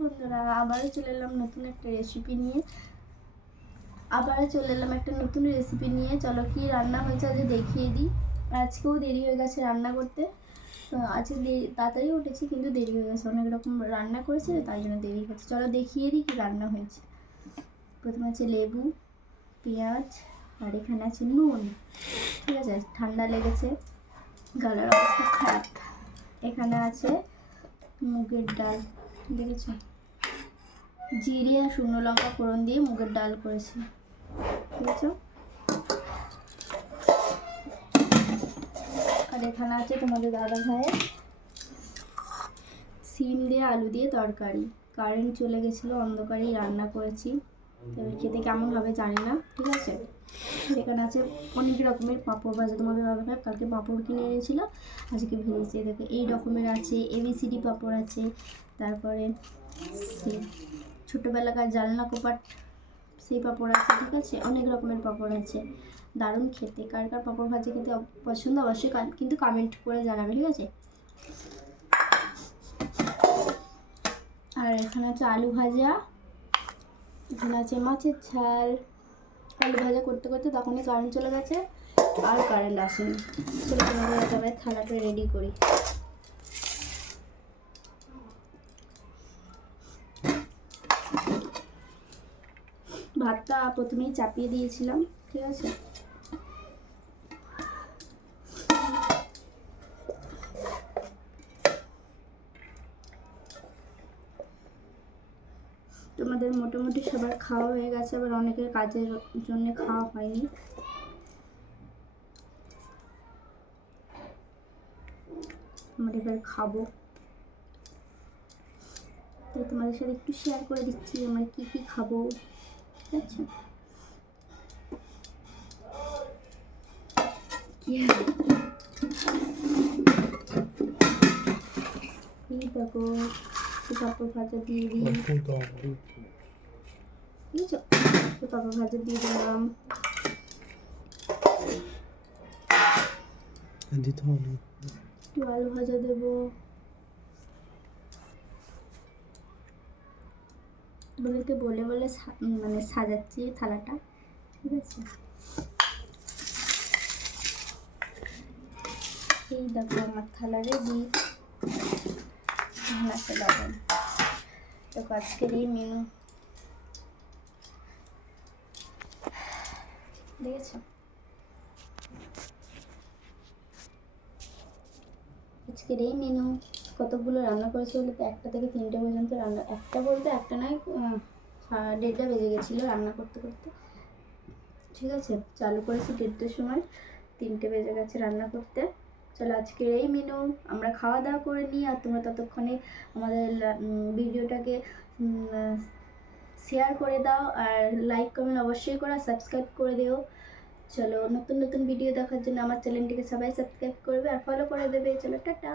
বন্ধুরা, আবারও চলে এলাম নতুন একটা রেসিপি নিয়ে। আবারও চলে এলাম একটা নতুন রেসিপি নিয়ে। চলো কি রান্না হয়েছে আজ দেখিয়ে দিই। আজকেও দেরি হয়ে গেছে রান্না করতে। আজকে দেরি তাড়াতাড়ি উঠেছি কিন্তু দেরি হয়ে গেছে। অনেক রকম রান্না করেছে তাই জন্য দেরি হচ্ছে। চলো দেখিয়ে দিই কি রান্না হয়েছে। প্রথমে আছে লেবু, পেঁয়াজ, আর এখানে আছে নুন। ঠিক আছে, ঠান্ডা লেগেছে। গালার অবস্থা খারাপ। এখানে আছে মুগের ডাল। দেখেছ? জিরে আর শুকনো লঙ্কা ফোড়ন দিয়ে মুগের ডাল করেছি। দেখেছ? আর এখানে আছে তোমাদের দাদা ভাইয়ের সিম দিয়ে আলু দিয়ে তরকারি। কারেন্ট চলে গেছিল, অন্ধকারেই রান্না করেছি। তবে খেতে কেমন হবে জানি না, ঠিক আছে? এখানে আছে অনেক রকমের পাঁপড় ভাজা, তোমাদের ভাই কালকে পাঁপড় কিনে এনেছিল, আজকে ভেজেছে। দেখো, এই রকমের আছে এবিসিডি পাঁপড় আছে, তারপরে ছোটোবেলাকার জালনা কোপাট, সেই পাঁপড় আছে, ঠিক আছে? অনেক রকমের পাঁপড় আছে। দারুণ খেতে। কার কার পাঁপড় ভাজা খেতে পছন্দ অবশ্যই কিন্তু কমেন্ট করে জানাবে, ঠিক আছে? আর এখানে আছে আলু ভাজা এখানে আছে মাছের ঝাল, আলু ভাজা করতে করতে তখনই কারেন্ট চলে গেছে আর কারেন্ট আসেনি। চলে তবে থালাটা রেডি করি। ভাতটা প্রথমেই চাপিয়ে দিয়েছিলাম, ঠিক আছে? তোমাদের মোটামুটি সবার খাওয়া হয়ে গেছে, আবার অনেকের কাজের জন্য খাওয়া হয়নি। এবার খাব। তাই তোমাদের সাথে একটু শেয়ার করে দিচ্ছি আমরা কি কি খাব, ঠিক আছে? এই দেখো। পাপড় ভাজা দিয়ে দিই। তো পাপড় ভাজা দিয়ে দিলাম। দিতে হবে একটু আলু ভাজা দেবো। বলতে বলে বলে মানে সাজাচ্ছি থালাটা ঠিক আছে? এই দেখো আমার থালা রেডি। আছে লবণ তো আজকের এই মেনু দেখেছ? আজকের এই মেনু কতগুলো রান্না করেছি বলতে একটা থেকে তিনটে পর্যন্ত রান্না, একটা বলতে একটা নয় দেড়টা বেজে গেছিল রান্না করতে করতে। ঠিক আছে? চালু করেছি দেড়টার সময়, তিনটে বেজে গেছে রান্না করতে। চলো আজকের এই মেনু আমরা খাওয়া দাওয়া করে নিই আর তোমরা ততক্ষণে আমাদের ভিডিওটাকে শেয়ার করে দাও আর লাইক কমেন্ট অবশ্যই করো সাবস্ক্রাইব করে দিও। চলো নতুন নতুন ভিডিও দেখার জন্য আমার চ্যানেলটিকে সবাই সাবস্ক্রাইব করবে আর ফলো করে দেবে। চলো, টাটা।